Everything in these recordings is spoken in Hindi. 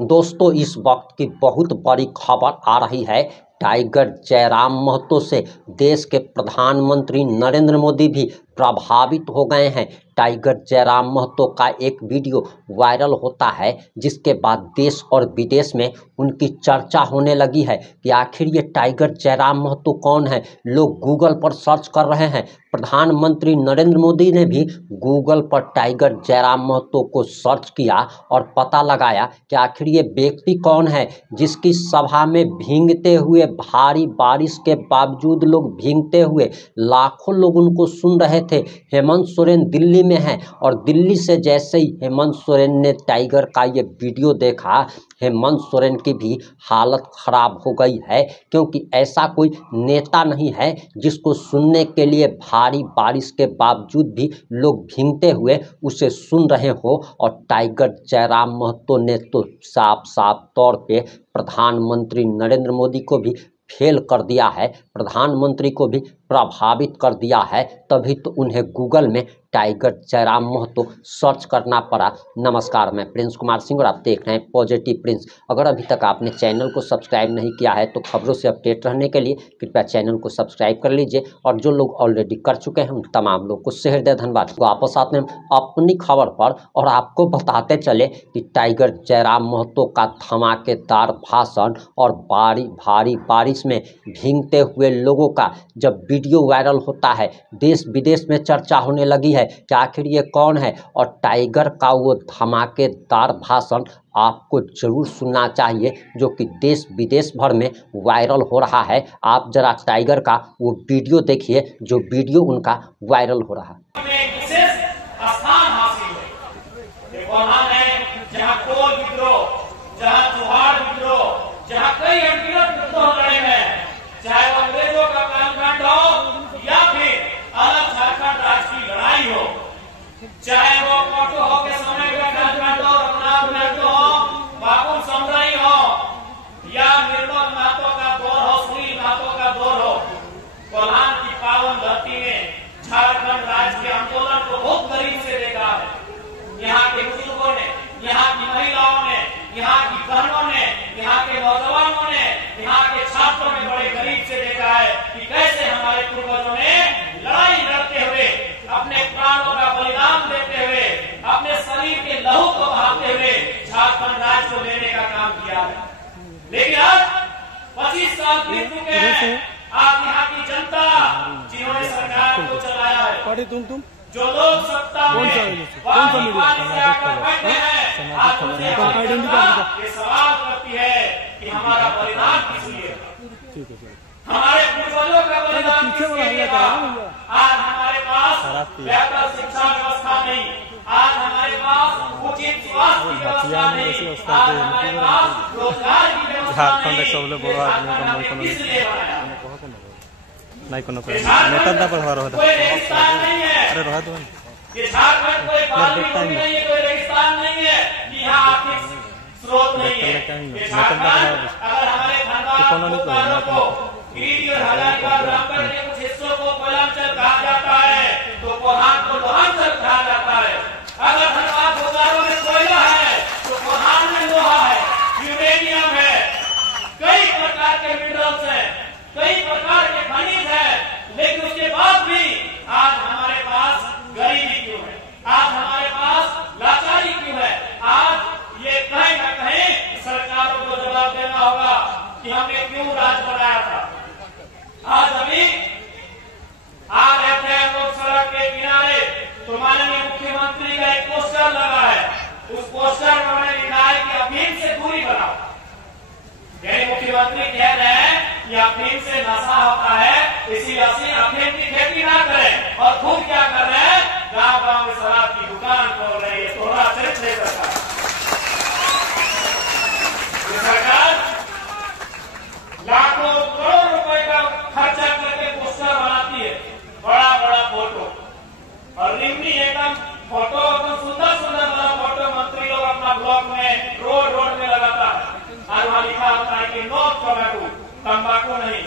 दोस्तों, इस वक्त की बहुत बड़ी खबर आ रही है। टाइगर जयराम महतो से देश के प्रधानमंत्री नरेंद्र मोदी भी प्रभावित हो गए हैं। टाइगर जयराम महतो का एक वीडियो वायरल होता है, जिसके बाद देश और विदेश में उनकी चर्चा होने लगी है कि आखिर ये टाइगर जयराम महतो कौन है। लोग गूगल पर सर्च कर रहे हैं। प्रधानमंत्री नरेंद्र मोदी ने भी गूगल पर टाइगर जयराम महतो को सर्च किया और पता लगाया कि आखिर ये व्यक्ति कौन है, जिसकी सभा में भींगते हुए, भारी बारिश के बावजूद लोग भींगते हुए, लाखों लोग उनको सुन रहे थे। हेमंत सोरेन दिल्ली में हैं और दिल्ली से जैसे ही हेमंत सोरेन ने टाइगर का ये वीडियो देखा, हेमंत सोरेन की भी हालत खराब हो गई है, क्योंकि ऐसा कोई नेता नहीं है जिसको सुनने के लिए भारी बारिश के बावजूद भी लोग भींगते हुए उसे सुन रहे हो। और टाइगर जयराम महतो ने तो साफ साफ तौर पे प्रधानमंत्री नरेंद्र मोदी को भी फेल कर दिया है, प्रधानमंत्री को भी प्रभावित कर दिया है। तभी तो उन्हें गूगल में टाइगर जयराम महतो सर्च करना पड़ा। नमस्कार, मैं प्रिंस कुमार सिंह और आप देख रहे हैं पॉजिटिव प्रिंस। अगर अभी तक आपने चैनल को सब्सक्राइब नहीं किया है तो खबरों से अपडेट रहने के लिए कृपया चैनल को सब्सक्राइब कर लीजिए, और जो लोग ऑलरेडी कर चुके हैं उन तमाम लोग को सहृदय धन्यवाद। वापस आते हैं अपनी खबर पर और आपको बताते चले कि टाइगर जयराम महतो का धमाकेदार भाषण और भारी बारिश में भींगते हुए लोगों का जब वीडियो वायरल होता है, देश विदेश में चर्चा होने लगी है कि आखिर ये कौन है। और टाइगर का वो धमाकेदार भाषण आपको जरूर सुनना चाहिए, जो कि देश विदेश भर में वायरल हो रहा है। आप जरा टाइगर का वो वीडियो देखिए, जो वीडियो उनका वायरल हो रहा है। चाहे वो ऑटो हो के समय का राजघाट हो, रघुनाथ हो, बाबू समुदाय हो, या निर्मल महतो का दौर हो, सुनील महतो का दौर हो, कोल्हान की पावन धरती में झारखंड राज्य के आंदोलन को बहुत करीब से देखा है। यहाँ के बुजुर्गों ने, यहाँ की महिलाओं ने, यहाँ की बहनों ने, यहाँ के नौजवानों ने, यहाँ के छात्रों ने बड़े करीब से देखा है कि कैसे हमारे पूर्वजों ने लड़ाई लड़ते हुए, अपने प्राणों का बलिदान देते हुए, अपने शरीर के लहू को बहाते हुए झारखंड राज्य को लेने का काम किया है। लेकिन आज 25 साल बीत चुके हैं। आज यहाँ की जनता जिन्होंने सरकार को चलाया है, जो लोग सत्ता में बैठे हैं, आज उनसे ये सवाल करती है कि हमारा बलिदान किस लिए, हमारे पूर्वजों का बलिदान किसके लिए था। आज हमारे पास बेहतर शिक्षा व्यवस्था नहीं, आज हमारे पास उचित स्वास्थ्य व्यवस्था नहीं, आज हमारे पास रोजगार की व्यवस्था नहीं। इसलिए कोई रेगिस्तान नहीं है, ये झारखंड कोई बालमी भूमि नहीं है, कोई रेगिस्तान नहीं है कि यहाँ आर्थिक स्रोत नहीं है। ये झारखंड अगर हमारे धनबाद को गिरिडीह और हजारीबाग रामगढ़ के कुछ हिस्सों को कोयलांचल कहा जाता है, तो कोल्हान को लोहांचल कहा जाता है। अगर धनबाद बोकारो में कोयला है तो कोल्हान में लोहा है, यूरेनियम है, कई प्रकार के मिनरल्स हैं, कई प्रकार के खनिज हैं। लेकिन उसके बाद भी आज हमारे पास गरीबी क्यों है, आज हमारे पास लाचारी क्यों है। आज ये कहीं न कहीं सरकारों को जवाब देना होगा कि हमने क्यों राज बनाया था। आज अभी आ रहे थे हम लोग सड़क के किनारे, तो माननीय मुख्यमंत्री का एक पोस्टर लगा है। उस पोस्टर में उन्होंने लिखा है कि अफीम से दूरी बनाओ। यानी मुख्यमंत्री कह रहे हैं कि अफीम से नशा होता है, इसीलिए अफीम की खेती ना करें, और खुद क्या कर रहे हैं, गाँव गाँव में शराब की दुकान खोल रही है। थोड़ा चरित्र सरकार, सरकार लाखों करोड़ रुपए का खर्चा करके पोस्टर बनाती है, बड़ा बड़ा फोटो, और रिमनी एकदम फोटो एकदम सुंदर बड़ा फोटो मंत्री लोग अपना ब्लॉक में रोड में लगाता है। और वहां लिखा होता है कि नो टोबैको, तंबाकू नहीं,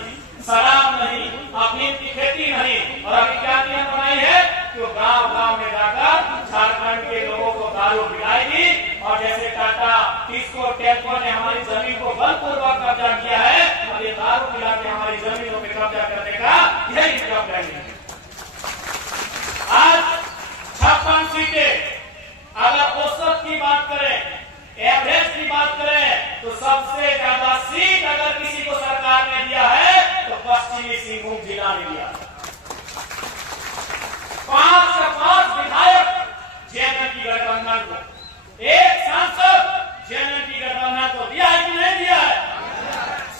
शराब नहीं, अफीम की खेती नहीं। और अभी क्या नियम बनाई है कि वो गाँव में जाकर झारखंड के लोगों को दारू पिलाएगी लोगों ने हमारी जमीन को बलपूर्वक कब्जा किया है, अब ये दारू पिला के हमारी जमीनों पे कब्जा करने का यही इनका प्लान है। आज 56 सीटें, अगर औसत की बात करें, एवरेज की बात करें, तो सबसे ज्यादा सीट अगर किसी को सरकार ने दिया है तो पश्चिमी सिंहभूम जिला ने दिया। 5 से 5 विधायक जेएनएमटी गठबंधन को, 1 सांसद जेएनएमटी गठबंधन को दिया है कि नहीं दिया है?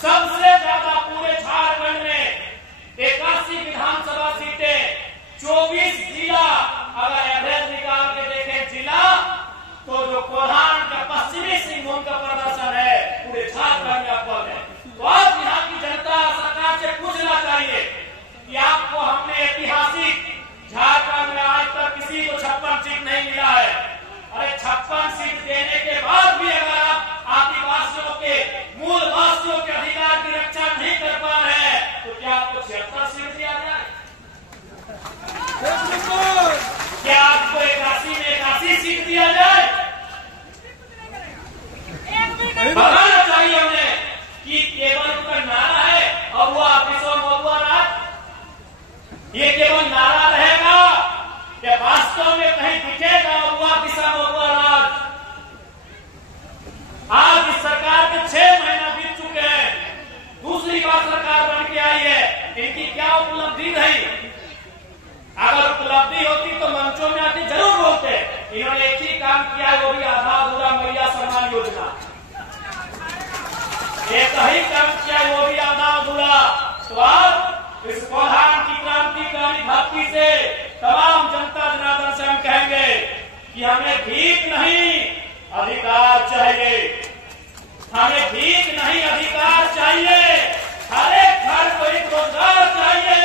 सबसे ज्यादा पूरे झारखंड में 81 विधानसभा सीटें, 24 जिला, अगर एवरेज निकाल के देखें जिला, तो जो कोल्हान का पश्चिमी सिंहभूम का प्रदर्शन है पूरे झारखंड में अव्वल है। तो आज यहाँ की जनता सरकार से पूछना चाहिए कि आपको हमने ऐतिहासिक झारखंड में आज तक किसी को 56 सीट नहीं मिला है। अरे 56 सीट देने के बाद भी अगर आप आदिवासियों के, मूलवासियों के अधिकार की रक्षा नहीं कर पा रहे हैं, तो क्या आपको 76 सीट दिया जाए? क्या आपको 81 में 81 सीट दिया जाए? बताना चाहिए हमें कि केवल का नारा है और वो ऑफिसों महुआ राज, ये केवल नारा रहेगा कि वास्तव में कहीं दिखेगा महुआ दिशा महुआ राज? आज इस सरकार के 6 महीना बीत चुके हैं, दूसरी बार सरकार बन के आई है, इनकी क्या उपलब्धि रही? अगर उपलब्धि होती तो मंचों में आके जरूर बोलते। इन्होंने एक ही काम किया है, वो भी आधा अधूरा मैया सम्मान योजना, एक ही काम किया, वो भी आधा अधूरा। तो आज इस कोल्हान की क्रांतिकारी भक्ति से तमाम जनता जनार्दन से हम कहेंगे कि हमें भीख नहीं अधिकार चाहिए, हमें भीख नहीं अधिकार चाहिए। हर एक घर को एक रोजगार चाहिए,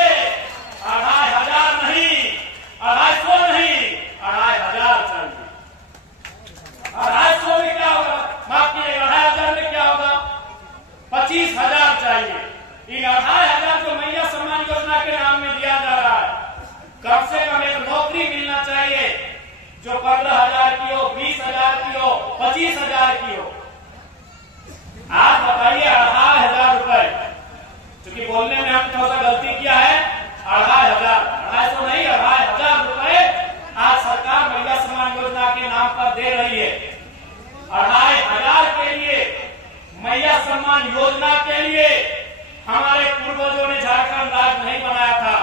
2500 नहीं, 250 नहीं, 2500 चाहिए। 250 में क्या होगा? माफ कीजिएगा, 2500 में क्या होगा? 25,000 चाहिए। इन 25,000 जो मैया सम्मान योजना के नाम में दिया जा रहा है, कम से कम एक नौकरी मिलना चाहिए जो 15,000 की हो, 20,000 की हो, 25,000 की हो। आप बताइए 2,500 रुपए, क्योंकि बोलने में हम थोड़ा सा गलती किया है, 2,500, 250 नहीं, 2,500 रुपए आज सरकार महिला सम्मान योजना के नाम पर दे रही है। 2,500 के लिए, मैया सम्मान योजना के लिए हमारे पूर्वजों ने झारखंड राज्य नहीं बनाया था।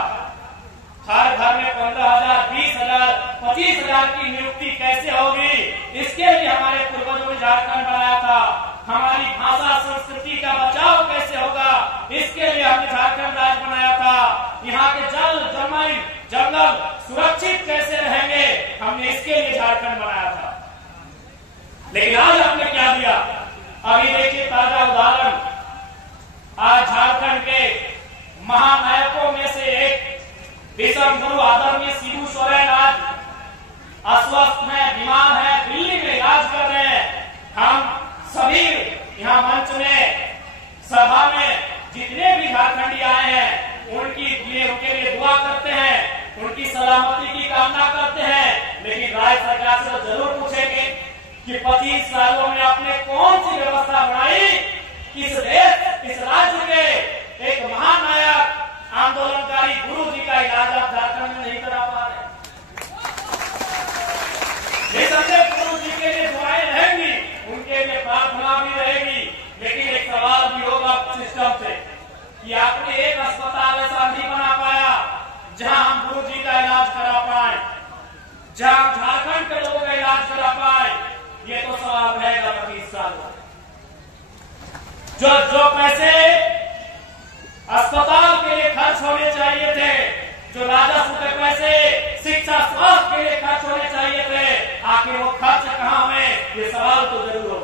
हर घर में 15,000, 20,000, 25,000 की नियुक्ति कैसे होगी, इसके लिए हमारे पूर्वजों ने झारखंड बनाया था। हमारी भाषा संस्कृति का बचाव कैसे होगा, इसके लिए हमने झारखंड राज्य बनाया था। यहाँ के जल, जमीन, जंगल सुरक्षित कैसे रहेंगे, हमने इसके लिए झारखंड बनाया था। लेकिन आज हमने क्या दिया? अभी देखिए ताजा उदाहरण, आज झारखंड के महानायकों में से एक विश्व गुरु आदरणीय शिबू सोरेन आज अस्वस्थ है, बीमार है, दिल्ली में इलाज कर रहे हैं। हम सभी यहाँ मंच में, सभा में जितने भी झारखंडी आए हैं उनके लिए दुआ करते हैं, उनकी सलामती की कामना करते हैं। लेकिन राज्य सरकार से जरूर पूछेंगे कि 25 सालों में आपने कौन सी व्यवस्था बनाई कि इस देश, इस राज्य के एक महानायक आंदोलनकारी गुरु जी का इलाज आप झारखंड में नहीं करा पा रहे? गुरु जी के लिए दुआएं रहेंगी, उनके लिए प्रार्थना भी रहेगी, लेकिन एक सवाल भी होगा सिस्टम से कि आपने एक अस्पताल ऐसा नहीं बना पाया जहां हम गुरु जी का इलाज करा पाए, जहां झारखंड के लोगों का इलाज करा पाए। ये तो सवाल रहेगा 25 साल। जो पैसे अस्पताल के लिए खर्च होने चाहिए थे, जो राजस्व के पैसे शिक्षा स्वास्थ्य के लिए खर्च होने चाहिए थे, आखिर वो खर्च कहां हुए, ये सवाल तो जरूर हो।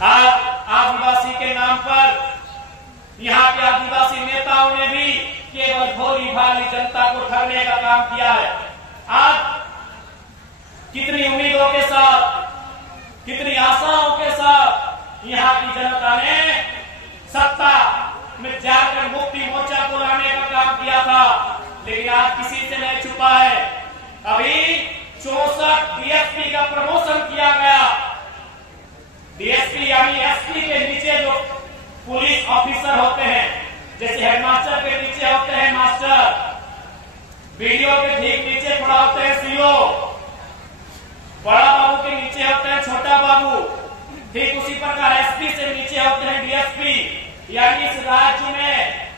आदिवासी के नाम पर यहाँ के आदिवासी नेताओं ने भी केवल भोली भाली जनता को ठगने का काम किया है। आज कितनी उम्मीदों के साथ, कितनी आशाओं के साथ यहाँ की जनता ने सत्ता में जाकर मुक्ति मोर्चा को लाने का काम किया था, लेकिन आज किसी से नहीं छुपा है। अभी 64 डीएसपी का प्रमोशन किया गया, डीएसपी यानी एसपी के नीचे जो पुलिस ऑफिसर होते हैं, जैसे हेडमास्टर के नीचे होते हैं मास्टर, बीडीओ के ठीक नीचे खड़ा होते हैं सीओ, बड़ा बाबू के नीचे होते हैं छोटा बाबू, ठीक उसी प्रकार एसपी से नीचे होते हैं डीएसपी। यानी इस राज्य में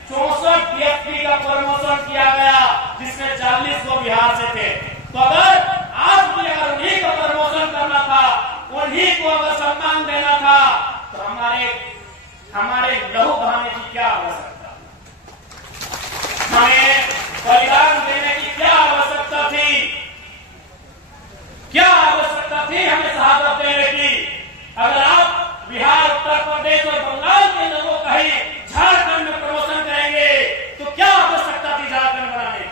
64 डीएसपी का प्रमोशन किया गया, जिसमें 40 को बिहार से थे। तो अगर आज भी अगर उन्हीं को प्रमोशन करना था, उन्हीं को अगर सम्मान देना था, तो हमारे लहू बहाने की क्या आवश्यकता, हमें बलिदान देने की क्या आवश्यकता थी, क्या आवश्यकता थी हमें शहादत देने की। अगर आप बिहार, उत्तर प्रदेश और बंगाल के लोगों का ही झारखंड में प्रमोशन करेंगे, तो क्या आवश्यकता थी झारखंड बनाने की?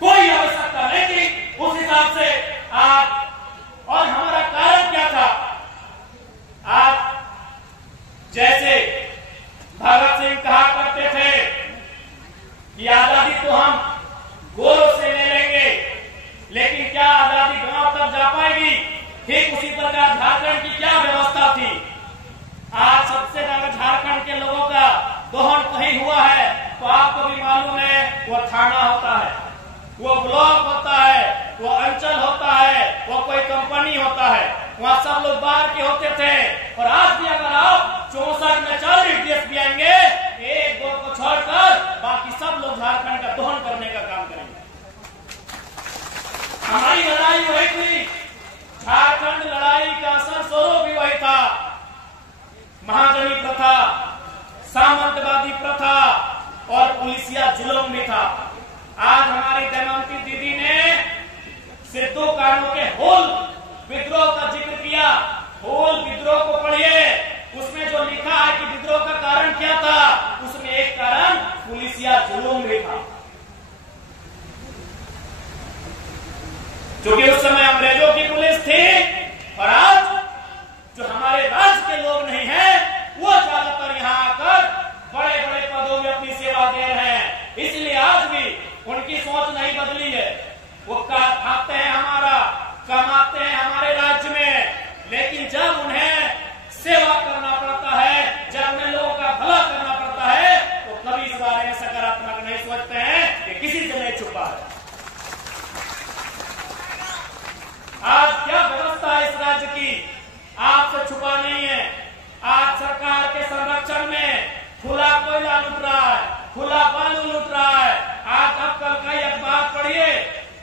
कोई आवश्यकता नहीं थी। उस हिसाब से आप, और हमारा कारण क्या था? आप जैसे भगत सिंह कहा करते थे कि आजादी तो हम गोरों से ले लेंगे, लेकिन क्या आजादी गांव तक जा पाएगी? ठीक उसी प्रकार झारखंड की क्या व्यवस्था थी? आज सबसे ज्यादा झारखंड के लोगों का दोहन कहीं हुआ है तो आपको भी मालूम है, वो थाना होता है, वो ब्लॉक होता है, वो अंचल होता है, वो कोई कंपनी होता है, वहाँ सब लोग बाहर के होते थे। और आज भी अगर आप 64 में 40 डीएसपी आएंगे, एक दो को छोड़कर बाकी सब लोग झारखंड का दोहन करने का काम करेंगे। हमारी लड़ाई वही थी, झारखंड लड़ाई का असर स्वरूप भी वही था। महाजनी प्रथा, सामंतवादी प्रथा और पुलिसिया जुल्म भी था। आज हमारी दमयंती दीदी ने सिद्धू कानू के होल विद्रोह का जिक्र किया। होल विद्रोह को पढ़िए, उसमें जो लिखा है कि विद्रोह का कारण क्या था, उसमें एक कारण पुलिसिया जुल्म भी था। क्योंकि उस समय अंग्रेजों की पुलिस थी और आज जो हमारे राज्य के लोग नहीं हैं, वो ज्यादातर यहाँ आकर बड़े बड़े पदों में अपनी सेवा दे रहे हैं। इसलिए आज भी उनकी सोच नहीं बदली है। वो खाते हैं हमारा, कमाते हैं हमारे राज्य में, लेकिन जब उन्हें सेवा करना पड़ता है, जब उन्हें लोगों का भला करना पड़ता है, तो कभी इस बारे में सकारात्मक नहीं सोचते हैं कि किसी से नहीं छुपा है। आज क्या व्यवस्था है इस राज्य की, आपसे छुपा नहीं है। आज सरकार के संरक्षण में खुला कोयला लूट रहा है, खुला बालू लूट रहा है। आज अब कल का अखबार पढ़िए,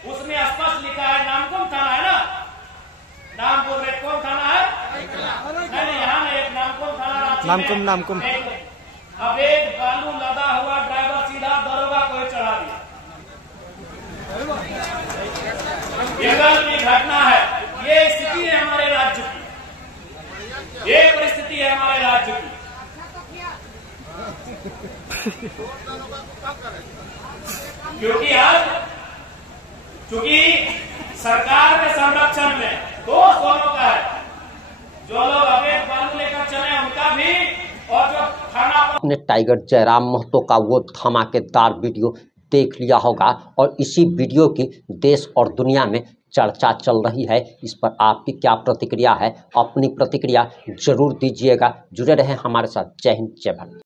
उसमें स्पष्ट लिखा है, नामकुम थाना है ना, नाम बोल रहे कौन थाना है? नहीं, यहाँ में एक नामकुम थाना, नामकुम। अब एक बालू लदा हुआ ड्राइवर सीधा दरोगा को चढ़ा दिया। ये घटना है, ये स्थिति है हमारे राज्य की, ये परिस्थिति है हमारे राज्य की। क्योंकि आज चूंकि सरकार के संरक्षण में दोष दोनों का है, जो लोग अवैध बालू लेकर चले उनका भी, और जो थाना आपने टाइगर जयराम महतो का वो धमाकेदार वीडियो देख लिया होगा और इसी वीडियो की देश और दुनिया में चर्चा चल रही है। इस पर आपकी क्या प्रतिक्रिया है? अपनी प्रतिक्रिया जरूर दीजिएगा। जुड़े रहें हमारे साथ। जय हिंद, जय भारत।